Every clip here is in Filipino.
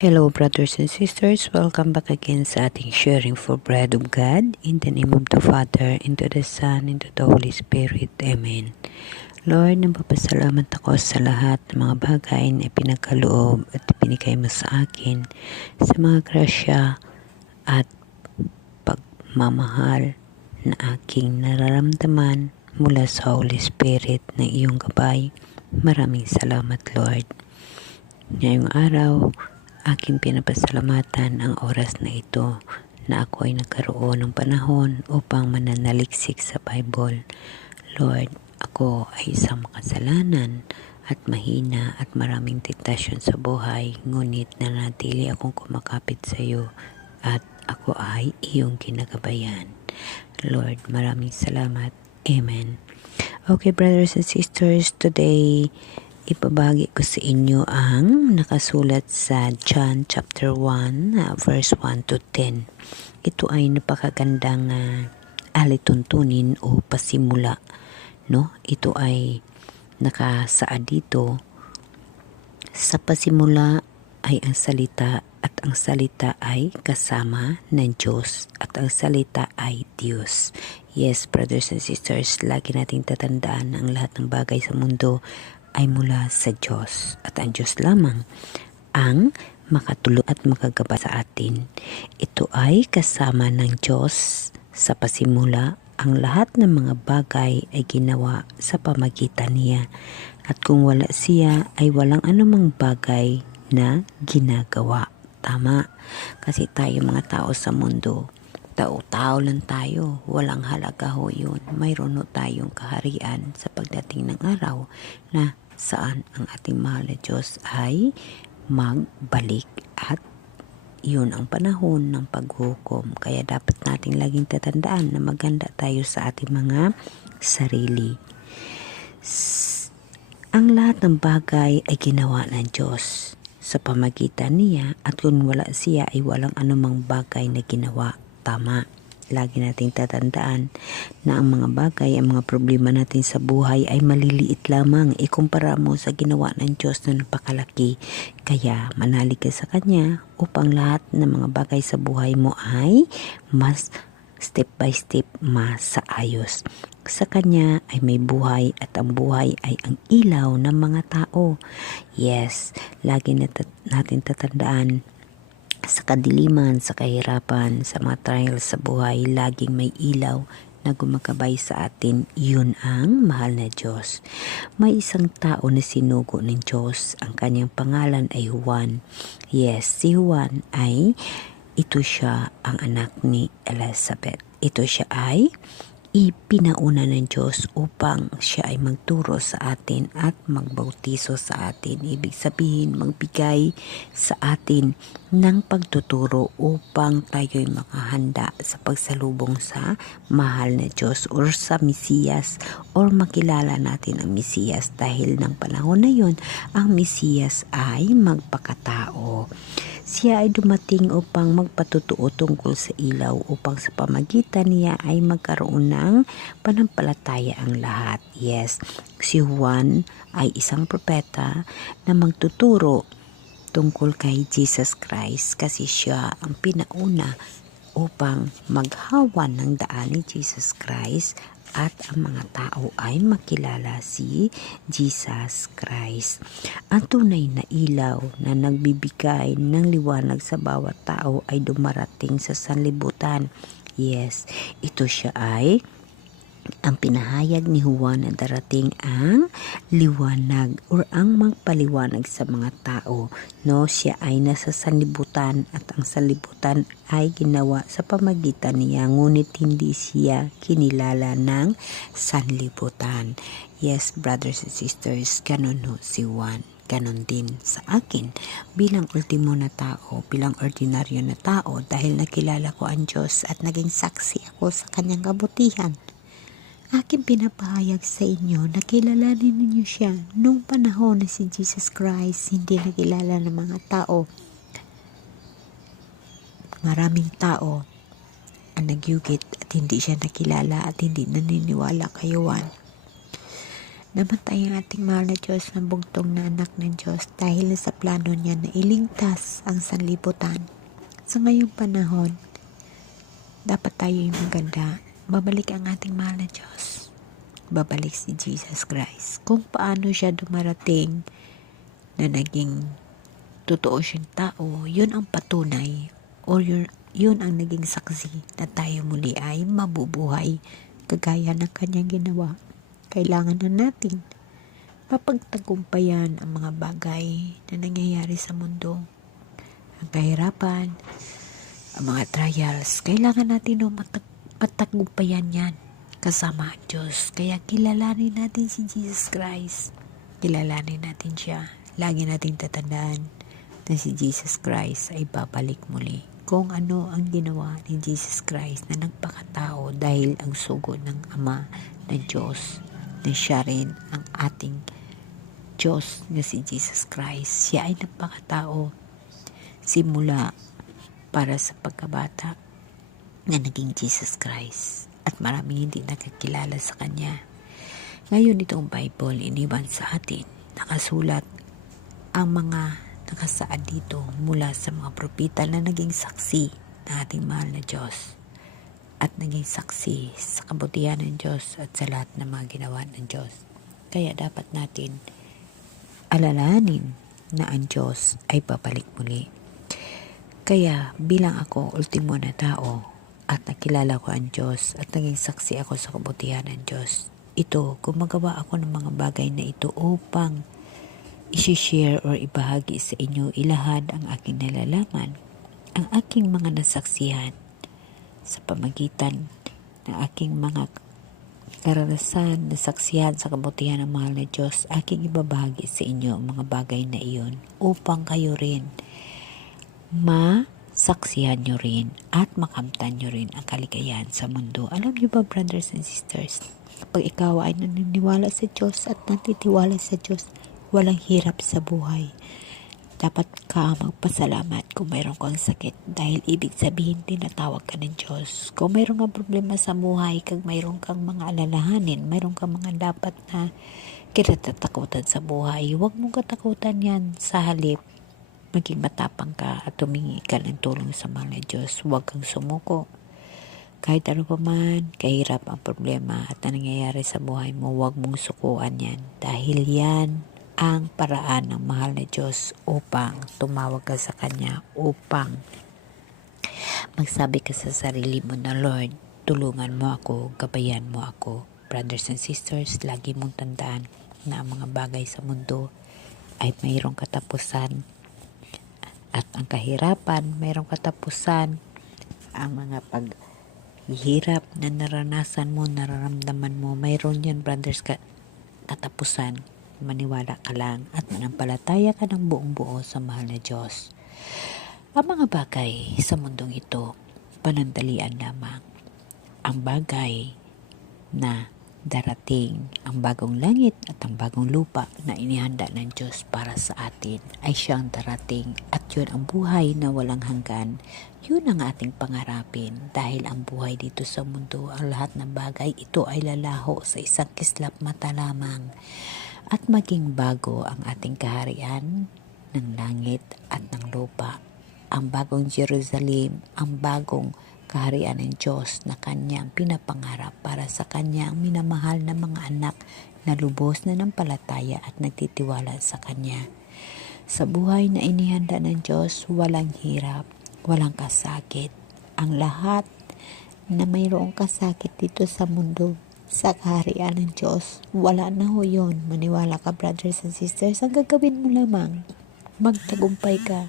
Hello brothers and sisters, welcome back again sa ating sharing for bread of God. In the name of the Father, and to the Son, and to the Holy Spirit. Amen. Lord, napapasalamat ako sa lahat ng mga bagay na pinagkaloob at pinigay mo sa akin, sa mga grasya at pagmamahal na aking nararamdaman mula sa Holy Spirit ng iyong gabay. Maraming salamat, Lord. Ngayong araw, aking pinapasalamatan ang oras na ito na ako ay nagkaroon ng panahon upang mananaliksik sa Bible. Lord, ako ay isang makasalanan at mahina at maraming tentasyon sa buhay, ngunit nanatili akong kumakapit sa iyo at ako ay iyong kinagabayan. Lord, maraming salamat. Amen. Okay, brothers and sisters, today ibabagi ko sa inyo ang nakasulat sa John chapter 1 verse 1 to 10. Ito ay napakagandang alituntunin o pasimula, no? Ito ay nakasaad dito. Sa pasimula ay ang salita at ang salita ay kasama ng Diyos at ang salita ay Diyos. Yes, brothers and sisters, lagi nating tatandaan na ang lahat ng bagay sa mundo ay mula sa Diyos at ang Diyos lamang ang makatulong at makagabay sa atin. Ito ay kasama ng Diyos sa pasimula. Ang lahat ng mga bagay ay ginawa sa pamagitan niya at kung wala siya ay walang anumang bagay na ginagawa. Tama, kasi tayo mga tao sa mundo, tao-tao lang tayo, walang halaga ho yun. Mayroon ho tayong kaharian sa pagdating ng araw na saan ang ating mahal na Diyos ay magbalik at yun ang panahon ng paghukom. Kaya dapat nating laging tatandaan na maganda tayo sa ating mga sarili. Ang lahat ng bagay ay ginawa ng Diyos sa pamagitan niya at kung wala siya ay walang anumang bagay na ginawa. Tama. Lagi nating tatandaan na ang mga bagay, ang mga problema natin sa buhay ay maliliit lamang ikumpara mo sa ginawa ng Diyos na napakalaki. Kaya manalig ka sa Kanya upang lahat ng mga bagay sa buhay mo ay mas step by step masaayos. Sa Kanya ay may buhay at ang buhay ay ang ilaw ng mga tao. Yes, lagi natin tatandaan sa kadiliman, sa kahirapan, sa mga trials sa buhay, laging may ilaw na gumagabay sa atin. Yun ang mahal na Diyos. May isang tao na sinugo ng Diyos. Ang kanyang pangalan ay Juan. Yes, si Juan ay ito siya ang anak ni Elizabeth. Ito siya ay ipinauna ng Diyos upang siya ay magturo sa atin at magbautiso sa atin. Ibig sabihin, magbigay sa atin ng pagtuturo upang tayo ay makahanda sa pagsalubong sa mahal na Diyos or sa Mesiyas or makilala natin ang Mesiyas dahil ng panahon na yun, ang Mesiyas ay magpakatao. Siya ay dumating upang magpatutuo tungkol sa ilaw upang sa pamagitan niya ay magkaroon ng panampalataya ang lahat. Yes, si Juan ay isang propeta na magtuturo tungkol kay Jesus Christ kasi siya ang pinauna upang maghawan ng daan ni Jesus Christ at ang mga tao ay makilala si Jesus Christ. Ang tunay na ilaw na nagbibigay ng liwanag sa bawat tao ay dumarating sa sanlibutan. Yes, ito siya ay ang pinahayag ni Juan na darating ang liwanag or ang magpaliwanag sa mga tao. No, siya ay nasa sanlibutan at ang sanlibutan ay ginawa sa pamagitan niya, ngunit hindi siya kinilala ng sanlibutan. Yes, brothers and sisters, ganun ho si Juan. Ganon din sa akin bilang ultimo na tao, bilang ordinaryo na tao dahil nakilala ko ang Diyos at naging saksi ako sa kanyang kabutihan. Aking pinapahayag sa inyo na kilalanin ninyo siya nung panahon na si Jesus Christ hindi nakilala ng mga tao. Maraming tao ang nagyugit at hindi siya nakilala at hindi naniniwala kay Juan. Namatay ang ating mahal na Diyos na bugtong na anak ng Diyos dahil sa plano niya na iligtas ang sanlibutan. Sa ngayong panahon, dapat tayo yung maganda. Babalik ang ating mahal na Diyos. Babalik si Jesus Christ. Kung paano siya dumarating na naging totoo siyang tao, yun ang patunay or yun ang naging saksi na tayo muli ay mabubuhay kagaya ng kanyang ginawa. Kailangan na natin mapagtagumpayan ang mga bagay na nangyayari sa mundo. Ang kahirapan, ang mga trials, kailangan natin matagumpayan yan kasama ang Diyos. Kaya kilalanin natin si Jesus Christ. Kilalanin natin siya. Lagi nating tatandaan na si Jesus Christ ay babalik muli. Kung ano ang ginawa ni Jesus Christ na nagpakatao dahil ang sugo ng Ama ng Diyos na siya rin ang ating Diyos na si Jesus Christ. Siya ay nagpakatao simula para sa pagkabata na naging Jesus Christ at maraming hindi nakakilala sa Kanya. Ngayon itong Bible iniwan sa atin, nakasulat ang mga nakasaad dito mula sa mga propeta na naging saksi ng ating mahal na Diyos at naging saksi sa kabutihan ng Diyos at sa lahat ng mga ginawa ng Diyos. Kaya dapat natin alalahanin na ang Diyos ay babalik muli. Kaya bilang ako ultimo na tao at nakilala ko ang Diyos at naging saksi ako sa kabutihan ng Diyos, ito, gumagawa ako ng mga bagay na ito upang isi-share or ibahagi sa inyo, ilahad ang aking nalalaman, ang aking mga nasaksihan sa pamagitan ng aking mga karanasan, nasaksihan sa kabutihan ng mahal na Diyos. Aking ibabahagi sa inyo ang mga bagay na iyon upang kayo rin masaksihan nyo rin at makamtan nyo rin ang kaligayahan sa mundo. Alam nyo ba, brothers and sisters, kapag ikaw ay naniniwala sa Diyos at natitiwala sa Diyos, walang hirap sa buhay. Dapat ka magpasalamat kung mayroon kang sakit dahil ibig sabihin tinatawag ka ng Diyos. Kung mayroon kang problema sa buhay, kung mayroon kang mga alalahanin, mayroon kang mga dapat na kinatatakutan sa buhay, huwag mong katakutan yan. Sa halip, maging matapang ka at tumingi ka ng tulong sa mga Diyos. Huwag kang sumuko. Kahit ano pa man, kahirap ang problema at nangyayari sa buhay mo, huwag mong sukuan yan. Dahil yan ang paraan ng mahal na Diyos upang tumawag ka sa Kanya, upang magsabi ka sa sarili mo na, Lord, tulungan mo ako, gabayan mo ako. Brothers and sisters, lagi mong tandaan na ang mga bagay sa mundo ay mayroong katapusan at ang kahirapan, mayroong katapusan. Ang mga paghihirap na naranasan mo, nararamdaman mo, mayroon yan, brothers, katapusan. Maniwala ka lang at manampalataya ka ng buong buo sa mahal na Diyos. Ang mga bagay sa mundong ito, panandalian lamang. Ang bagay na darating, ang bagong langit at ang bagong lupa na inihanda ng Diyos para sa atin ay siyang darating at yun ang buhay na walang hanggan. Yun ang ating pangarapin dahil ang buhay dito sa mundo, ang lahat ng bagay, ito ay lalaho sa isang kislap mata lamang. At maging bago ang ating kaharian ng langit at ng lupa. Ang bagong Jerusalem, ang bagong kaharian ng Diyos na Kanyang pinapangarap para sa Kanyang minamahal na mga anak na lubos na nampalataya at nagtitiwala sa Kanya. Sa buhay na inihanda ng Diyos, walang hirap, walang kasakit. Ang lahat na mayroong kasakit dito sa mundo, sa kaharian ng Diyos, wala na ho yun. Maniwala ka, brothers and sisters. Ang gagawin mo lamang, magtagumpay ka.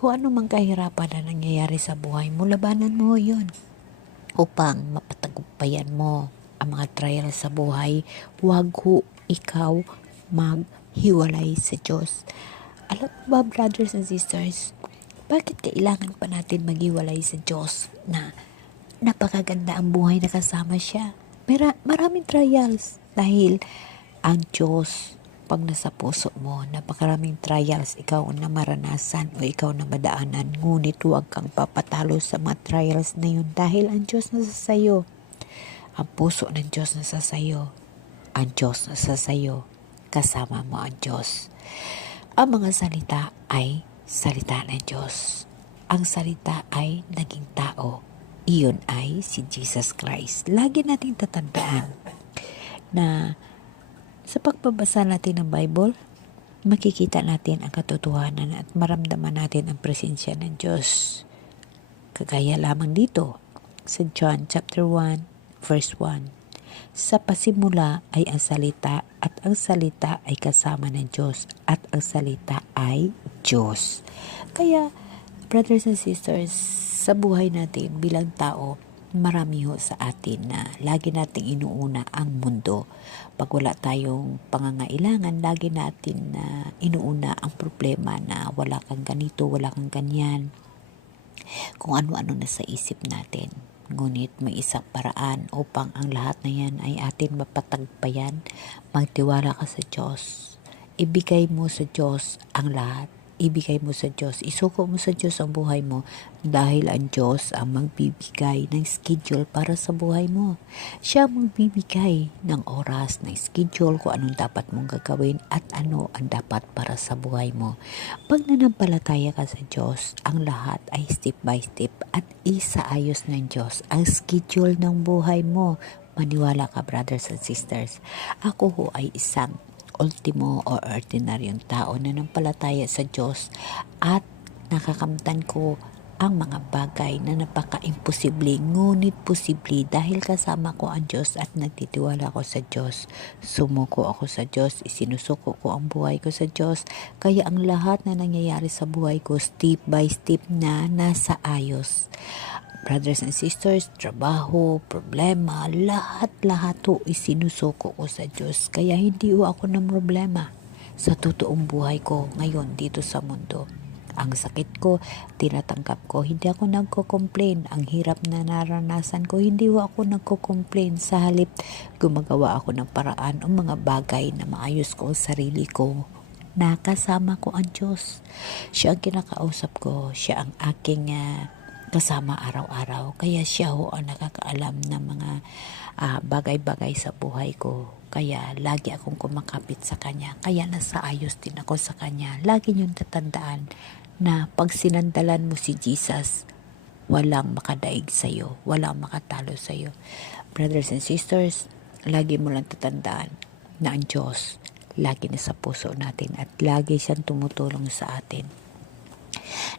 Kung ano mang kahirapan na nangyayari sa buhay mo, labanan mo ho yun. Upang mapatagumpayan mo ang mga trial sa buhay, huwag ho ikaw maghiwalay sa Diyos. Alam mo ba, brothers and sisters, bakit kailangan pa natin maghiwalay sa Diyos na napakaganda ang buhay na kasama siya? Maraming trials dahil ang Diyos, pag nasa puso mo, napakaraming trials ikaw na maranasan o ikaw na madaanan, ngunit huwag kang papatalo sa mga trials na yun dahil ang Diyos nasa sayo, ang puso ng Diyos nasa sayo. ang Diyos sa sayo, kasama mo ang Diyos. Ang mga salita ay salita ng Diyos. Ang salita ay naging tao. Iyon ay si Jesus Christ. Lagi nating tatandaan na sa pagbabasa natin ng Bible, makikita natin ang katotohanan at maramdaman natin ang presensya ng Diyos. Kagaya lamang dito sa John chapter 1 verse 1. Sa pasimula ay ang salita at ang salita ay kasama ng Diyos at ang salita ay Diyos. Kaya, brothers and sisters, sa buhay natin bilang tao, marami ho sa atin na lagi nating inuuna ang mundo. Pag wala tayong pangangailangan, lagi natin na inuuna ang problema na wala kang ganito, wala kang ganyan. Kung ano-ano na sa isip natin. Ngunit may isang paraan upang ang lahat na yan ay atin mapatagpayan. Magtiwala ka sa Diyos. Ibigay mo sa Diyos ang lahat. Ibigay mo sa Diyos. Isuko mo sa Diyos ang buhay mo dahil ang Diyos ang magbibigay ng schedule para sa buhay mo. Siya ang magbibigay ng oras, ng schedule kung anong dapat mong gagawin at ano ang dapat para sa buhay mo. Pag nanampalataya ka sa Diyos, ang lahat ay step by step at isaayos ng Diyos ang schedule ng buhay mo. Maniwala ka, brothers and sisters. Ako ho ay isang ultimo o ordinaryong tao na nampalataya sa Diyos at nakakamtan ko ang mga bagay na napaka-imposible ngunit posible dahil kasama ko ang Diyos at nagtitiwala ko sa Diyos. Sumuko ako sa Diyos, isinusuko ko ang buhay ko sa Diyos, kaya ang lahat na nangyayari sa buhay ko step by step na nasa ayos. Brothers and sisters, trabaho, problema, lahat-lahat ho isinusuko ko sa Diyos. Kaya hindi ho ako ng problema sa totoong buhay ko ngayon dito sa mundo. Ang sakit ko, tinatanggap ko. Hindi ako nagko-complain. Ang hirap na naranasan ko, hindi ho ako nagko-complain. Sa halip, gumagawa ako ng paraan o mga bagay na maayos ko ang sarili ko. Nakasama ko ang Diyos. Siya ang kinakausap ko. Siya ang aking kasama araw-araw. Kaya siya ho ang nakakaalam ng mga bagay-bagay sa buhay ko. Kaya lagi akong kumakapit sa Kanya. Kaya nasa ayos din ako sa Kanya. Lagi niyong tatandaan na pag sinandalan mo si Jesus, walang makadaig sa'yo. Walang makatalo sa'yo. Brothers and sisters, lagi mo lang tatandaan na ang Diyos lagi na sa puso natin at lagi siyang tumutulong sa atin.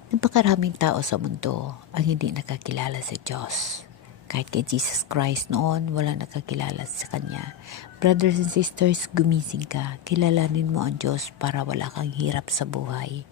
Napakaraming tao sa mundo ang hindi nakakilala sa Diyos. Kahit kay Jesus Christ noon, wala nakakilala sa Kanya. Brothers and sisters, gumising ka. Kilalanin mo ang Diyos para wala kang hirap sa buhay.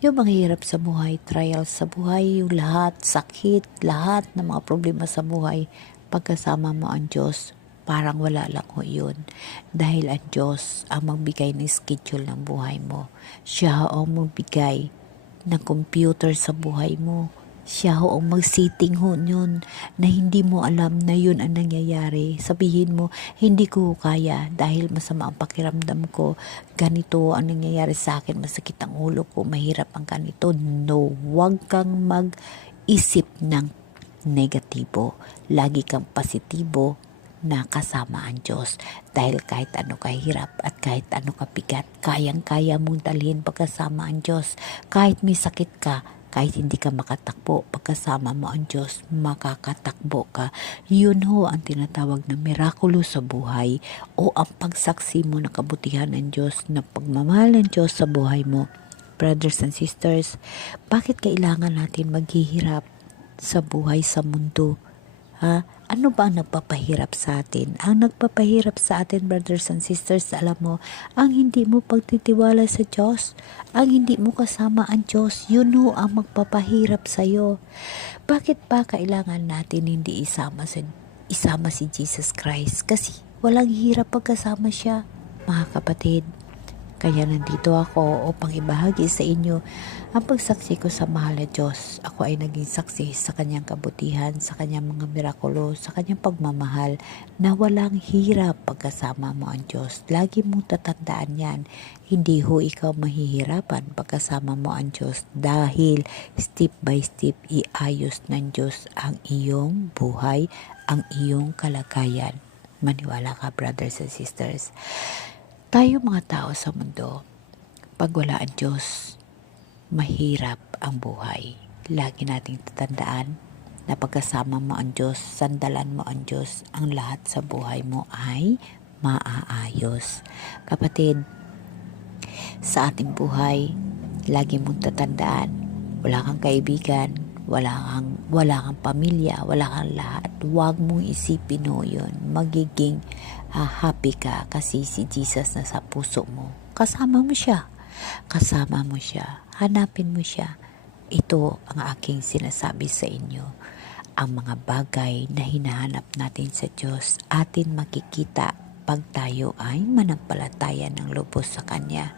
Yung mga hirap sa buhay, trials sa buhay, yung lahat, sakit, lahat ng mga problema sa buhay, pagkasama mo ang Diyos, parang wala lang ho yun. Dahil ang Diyos ang magbigay ng schedule ng buhay mo. Siya ang magbigay ng computer sa buhay mo. Siya ho ang mag-setting ho yun na hindi mo alam na yun ang nangyayari. Sabihin mo, hindi ko kaya dahil masama ang pakiramdam ko. Ganito ang nangyayari sa akin, masakit ang ulo ko, mahirap ang ganito. No, huwag kang mag-isip ng negatibo. Lagi kang positibo na kasama ang Diyos. Dahil kahit ano kahirap at kahit ano kabigat, kayang-kaya mong dalhin pagkasama ang Diyos. Kahit may sakit ka, kahit hindi ka makatakbo, pagkasama mo ang Diyos, makakatakbo ka. Yun ho ang tinatawag na mirakulo sa buhay o ang pagsaksi mo na kabutihan ng Diyos, na pagmamahal ng Diyos sa buhay mo. Brothers and sisters, bakit kailangan natin maghihirap sa buhay sa mundo? Ano ba ang nagpapahirap sa atin? Ang nagpapahirap sa atin, brothers and sisters, alam mo, ang hindi mo pagtitiwala sa Diyos, ang hindi mo kasama ang Diyos, yun ho ang magpapahirap sa iyo. Bakit ba kailangan natin hindi isama si Jesus Christ? Kasi walang hirap pagkasama siya, mga kapatid. Kaya nandito ako upang ibahagi sa inyo ang pagsaksi ko sa mahal na Diyos. Ako ay naging saksi sa Kanyang kabutihan, sa Kanyang mga mirakulo, sa Kanyang pagmamahal na walang hirap pagkasama mo ang Diyos. Lagi mong tatandaan yan. Hindi ho ikaw mahihirapan pagkasama mo ang Diyos dahil step by step iayos ng Diyos ang iyong buhay, ang iyong kalagayan. Maniwala ka, brothers and sisters. Tayo mga tao sa mundo, pag wala ang Diyos, mahirap ang buhay. Lagi nating tatandaan na pagkasama mo ang Diyos, sandalan mo ang Diyos, ang lahat sa buhay mo ay maaayos. Kapatid, sa ating buhay, lagi mong tatandaan, wala kang kaibigan, wala kang pamilya, wala kang lahat. Huwag mong isipin mo yun. Magiging happy ka kasi si Jesus na sa puso mo. Kasama mo siya. Kasama mo siya. Hanapin mo siya. Ito ang aking sinasabi sa inyo. Ang mga bagay na hinahanap natin sa Diyos, atin makikita pag tayo ay manampalataya ng lubos sa Kanya.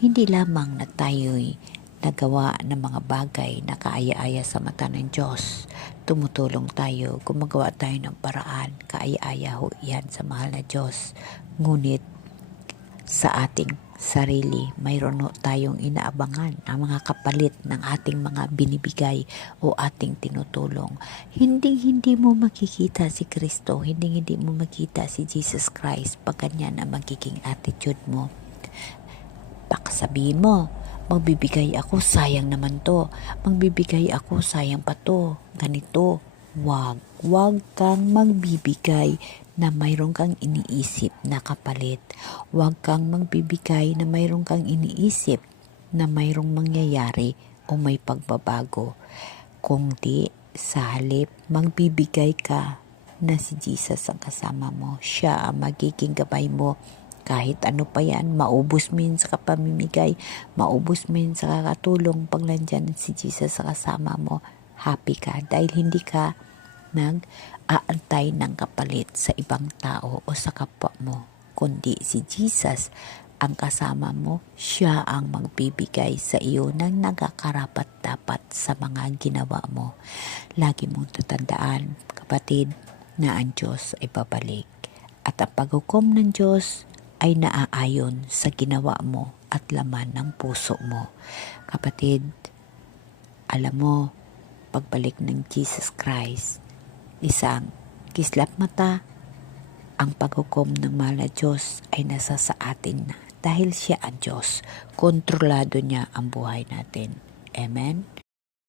Hindi lamang na tayo'y nagawa ng mga bagay na kaaya-aya sa mata ng Diyos. Tumutulong tayo, gumagawa tayo ng paraan, kaaya-aya ho yan sa mahal na Diyos. Ngunit sa ating sarili, mayroon ho tayong inaabangan ang mga kapalit ng ating mga binibigay o ating tinutulong. Hindi mo makikita si Kristo, hindi mo makita si Jesus Christ pag ganyan ang magiging attitude mo. Baka sabihin mo, magbibigay ako, sayang naman to. Magbibigay ako, sayang pa to. Ganito. Wag kang magbibigay na mayroon kang iniisip na kapalit. Wag kang magbibigay na mayroon kang iniisip na mayroong mangyayari o may pagbabago. Kung di, sa halip, magbibigay ka na si Jesus ang kasama mo. Siya ang magiging gabay mo. Kahit ano pa yan, maubos mo yun sa kapamimigay, maubos mo yun sa kakatulong, pag nandyan si Jesus sa kasama mo, happy ka dahil hindi ka nag-aantay ng kapalit sa ibang tao o sa kapwa mo, kundi si Jesus ang kasama mo, siya ang magbibigay sa iyo ng nagakarapat-dapat sa mga ginawa mo. Lagi mong tatandaan, kapatid, na ang Diyos ay babalik at ang paghukom ng Diyos ay naaayon sa ginawa mo at laman ng puso mo. Kapatid, alam mo, pagbalik ng Jesus Christ, isang kislap mata, ang paghukom ng mahal na Diyos ay nasa sa atin na dahil siya ang Diyos. Kontrolado niya ang buhay natin. Amen?